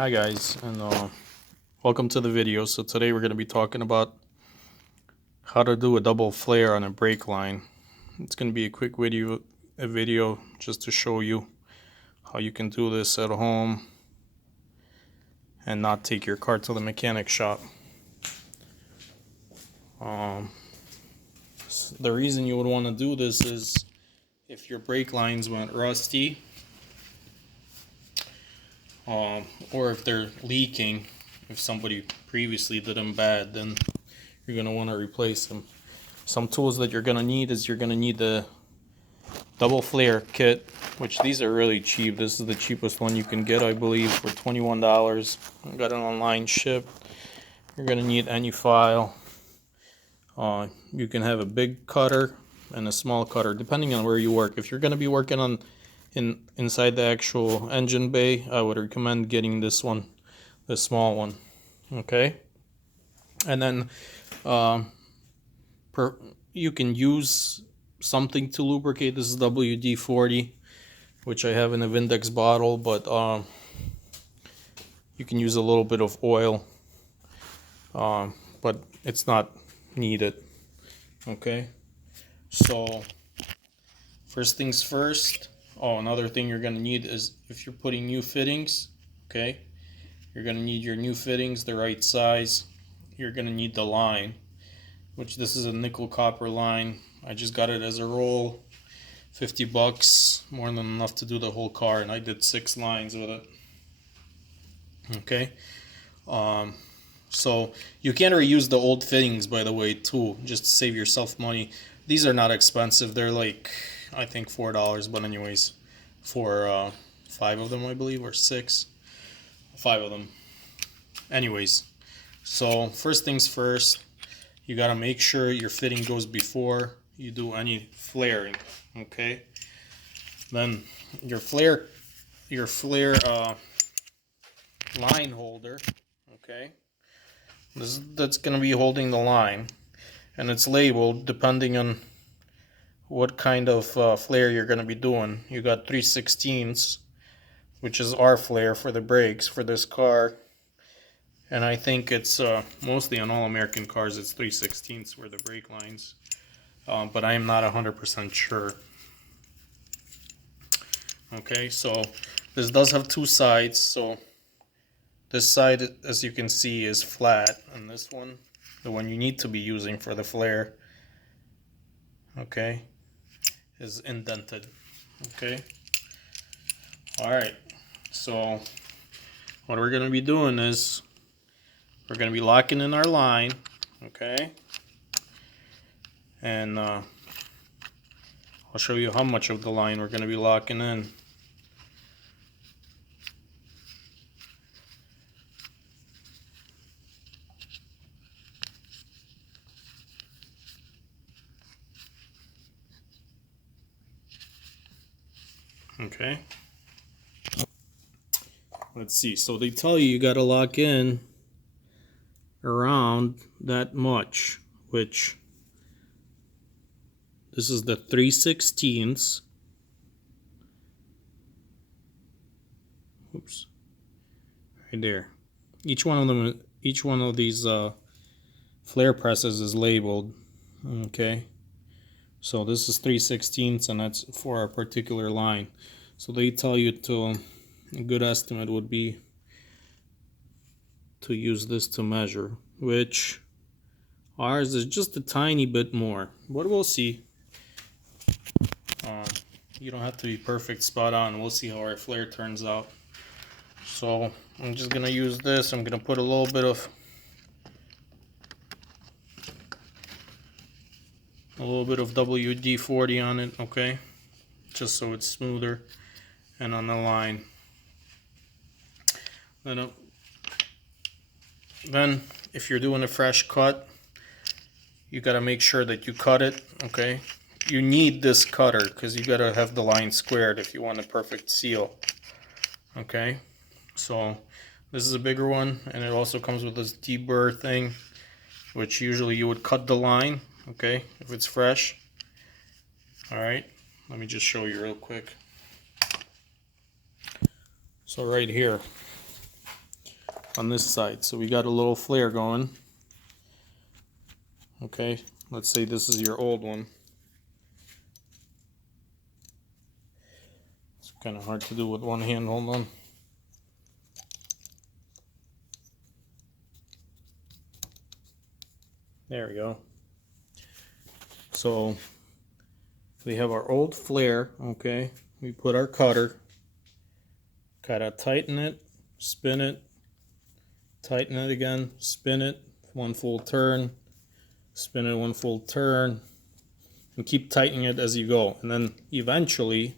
Hi guys, and welcome to the video. So today we're going to be talking about how to do a double flare on a brake line. It's going to be a quick video just to show you how you can do this at home and not take your car to the mechanic shop. The reason you would want to do this is if your brake lines went rusty, or if they're leaking. If somebody previously did them bad, then you're going to want to replace them. Some tools that you're going to need is you're going to need the double flare kit, which these are really cheap. This is the cheapest one you can get, I believe, for $21. I got it online shipped. You're going to need any file. You can have a big cutter and a small cutter, depending on where you work. If you're going to be working on inside the actual engine bay, I would recommend getting this one, the small one. Okay, and then you can use something to lubricate. This is WD-40, which I have in a Vindex bottle, but you can use a little bit of oil, but it's not needed. Okay, so first things first. Another thing you're going to need is, if you're putting new fittings, okay, you're going to need your new fittings, the right size. You're going to need the line, which this is a nickel copper line. I just got it as a roll, $50, more than enough to do the whole car, and I did 6 lines with it. Okay, so you can reuse the old fittings, by the way, too, just to save yourself money. These are not expensive. They're like, I think $4, but anyways, for 5 of them, I believe, or 6, 5 of them. Anyways, so first things first, you got to make sure your fitting goes before you do any flaring. Okay, then your flare line holder. Okay, that's going to be holding the line, and it's labeled depending on what kind of flare you're going to be doing. You got 3/16, which is our flare for the brakes for this car, and I think it's mostly on all American cars it's 3/16 for the brake lines, but I am not 100% sure. Okay, so this does have 2 sides. So this side, as you can see, is flat, and this one, the one you need to be using for the flare, okay, is indented. Okay, alright, so what we're going to be doing is we're going to be locking in our line. Okay, and I'll show you how much of the line we're going to be locking in. Okay, let's see. So they tell you got to lock in around that much, which this is the 3/16. Oops, right there. Each one of these flare presses is labeled. Okay, so this is 3/16, and that's for our particular line. So they tell you to, a good estimate would be to use this to measure, which ours is just a tiny bit more, but we'll see. You don't have to be perfect spot on. We'll see how our flare turns out. So I'm just gonna use this. I'm gonna put a little bit of WD-40 on it, okay, just so it's smoother and on the line. Then if you're doing a fresh cut, you got to make sure that you cut it. Okay, you need this cutter because you got to have the line squared if you want a perfect seal. Okay, so this is a bigger one, and it also comes with this deburr thing, which usually you would cut the line, okay, if it's fresh. Alright, let me just show you real quick. So right here, on this side. So we got a little flare going. Okay, let's say this is your old one. It's kind of hard to do with one hand. Hold on. There we go. So we have our old flare. Okay, we put our cutter, kind of tighten it, spin it, tighten it again, spin it, one full turn, spin it one full turn, and keep tightening it as you go. And then eventually,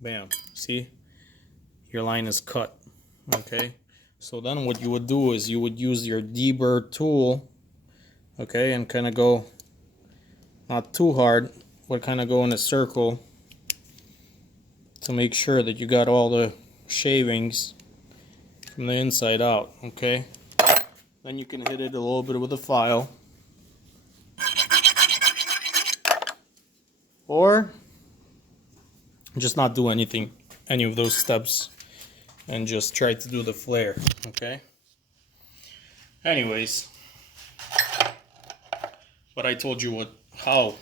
bam, see, your line is cut. Okay, so then what you would do is you would use your deburr tool, okay, and kind of go, not too hard, but kind of go in a circle to make sure that you got all the shavings from the inside out. Okay, then you can hit it a little bit with a file, or just not do any of those steps and just try to do the flare. Okay, anyways, but I told you how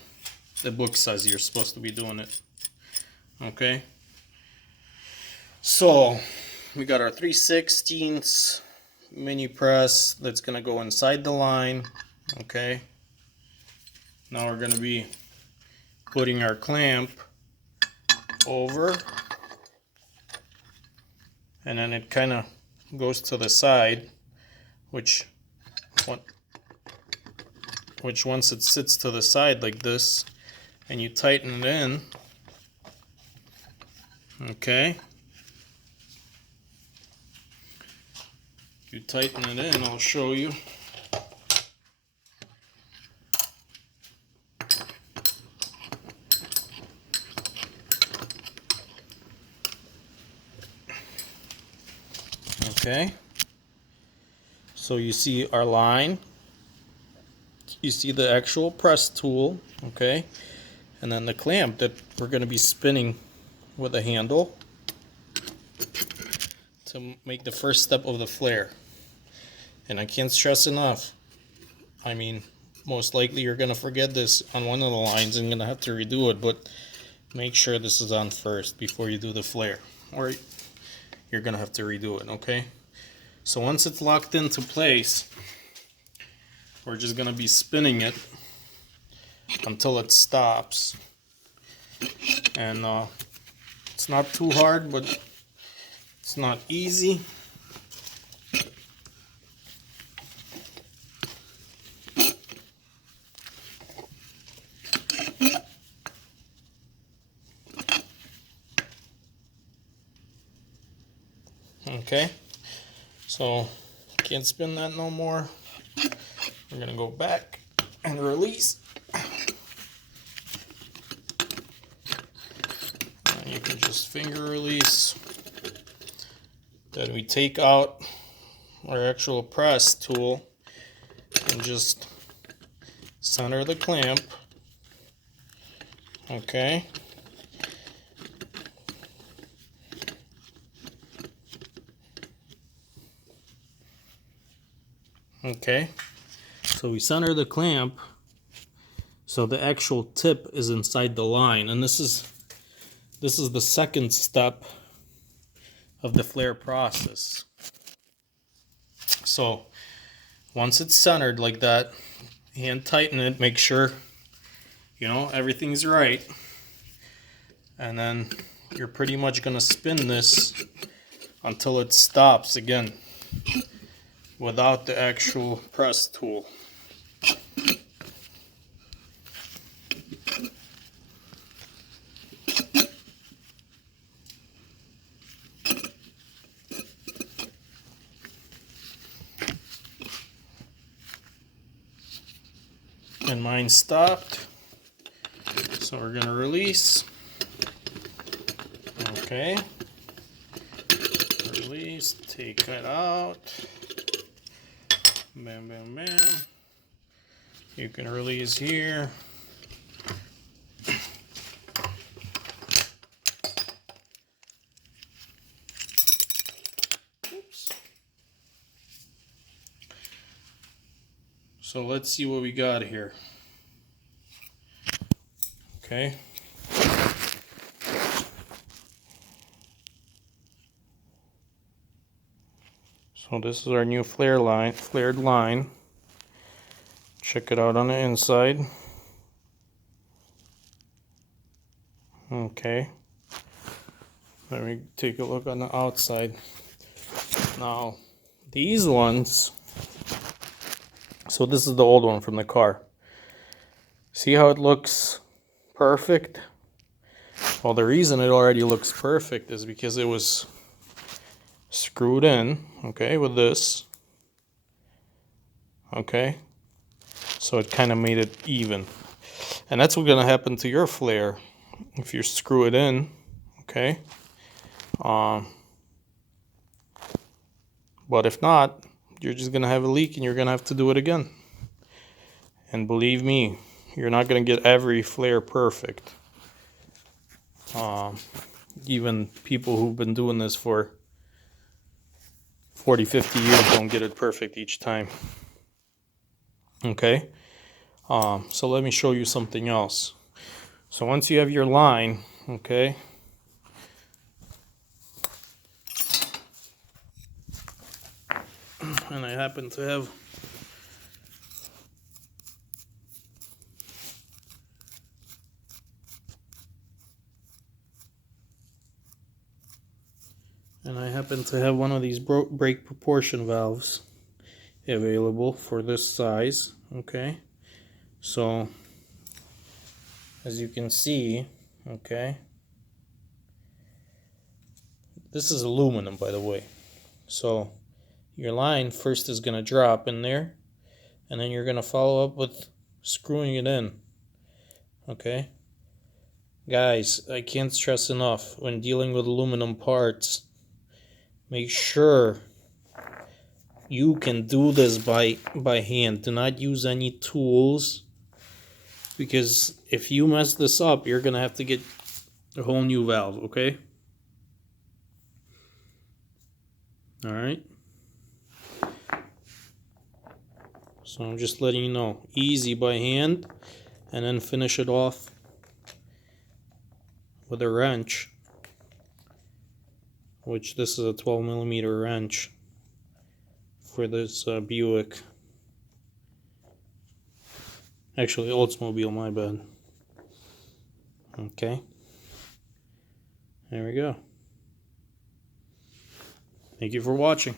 the book says you're supposed to be doing it. Okay, so we got our 3/16 mini press that's gonna go inside the line. Okay, now we're gonna be putting our clamp over, and then it kind of goes to the side, which once it sits to the side like this and you tighten it in, okay, you tighten it in, I'll show you. Okay, so you see our line, you see the actual press tool, okay, and then the clamp that we're going to be spinning with a handle to make the first step of the flare. And I can't stress enough, I mean, most likely you're going to forget this on one of the lines and going to have to redo it, but make sure this is on first before you do the flare, or you're going to have to redo it. Okay, so once it's locked into place, we're just going to be spinning it until it stops. And it's not too hard, but it's not easy. Okay, so can't spin that no more. We're gonna go back and release. And you can just finger release. Then we take out our actual press tool and just center the clamp. Okay. Okay, so we center the clamp so the actual tip is inside the line, and this is the second step of the flare process. So once it's centered like that, hand tighten it, make sure you know everything's right, and then you're pretty much gonna spin this until it stops again without the actual press tool. And mine stopped, so we're going to release. Okay, release, take it out. Bam, bam, bam. You can release here. So let's see what we got here. Okay. So this is our new flared line. Check it out on the inside. Okay. Let me take a look on the outside. Now, these ones, so this is the old one from the car. See how it looks perfect? Well, the reason it already looks perfect is because it was screwed in, okay, with this. Okay, so it kind of made it even. And that's what's gonna happen to your flare if you screw it in, okay? But if not, you're just gonna have a leak and you're gonna have to do it again. And believe me, you're not gonna get every flare perfect. Even people who've been doing this for 40, 50 years don't get it perfect each time. Okay, so let me show you something else. So once you have your line, okay, and I happen to have one of these brake proportion valves available for this size. Okay, so as you can see, okay, this is aluminum, by the way. So your line first is going to drop in there, and then you're going to follow up with screwing it in. Okay, guys, I can't stress enough, when dealing with aluminum parts, make sure you can do this by hand. Do not use any tools, because if you mess this up, you're gonna have to get a whole new valve. Okay, all right, so I'm just letting you know, easy by hand, and then finish it off with a wrench, which this is a 12mm wrench for this Buick, actually Oldsmobile, my bad. Okay, there we go. Thank you for watching.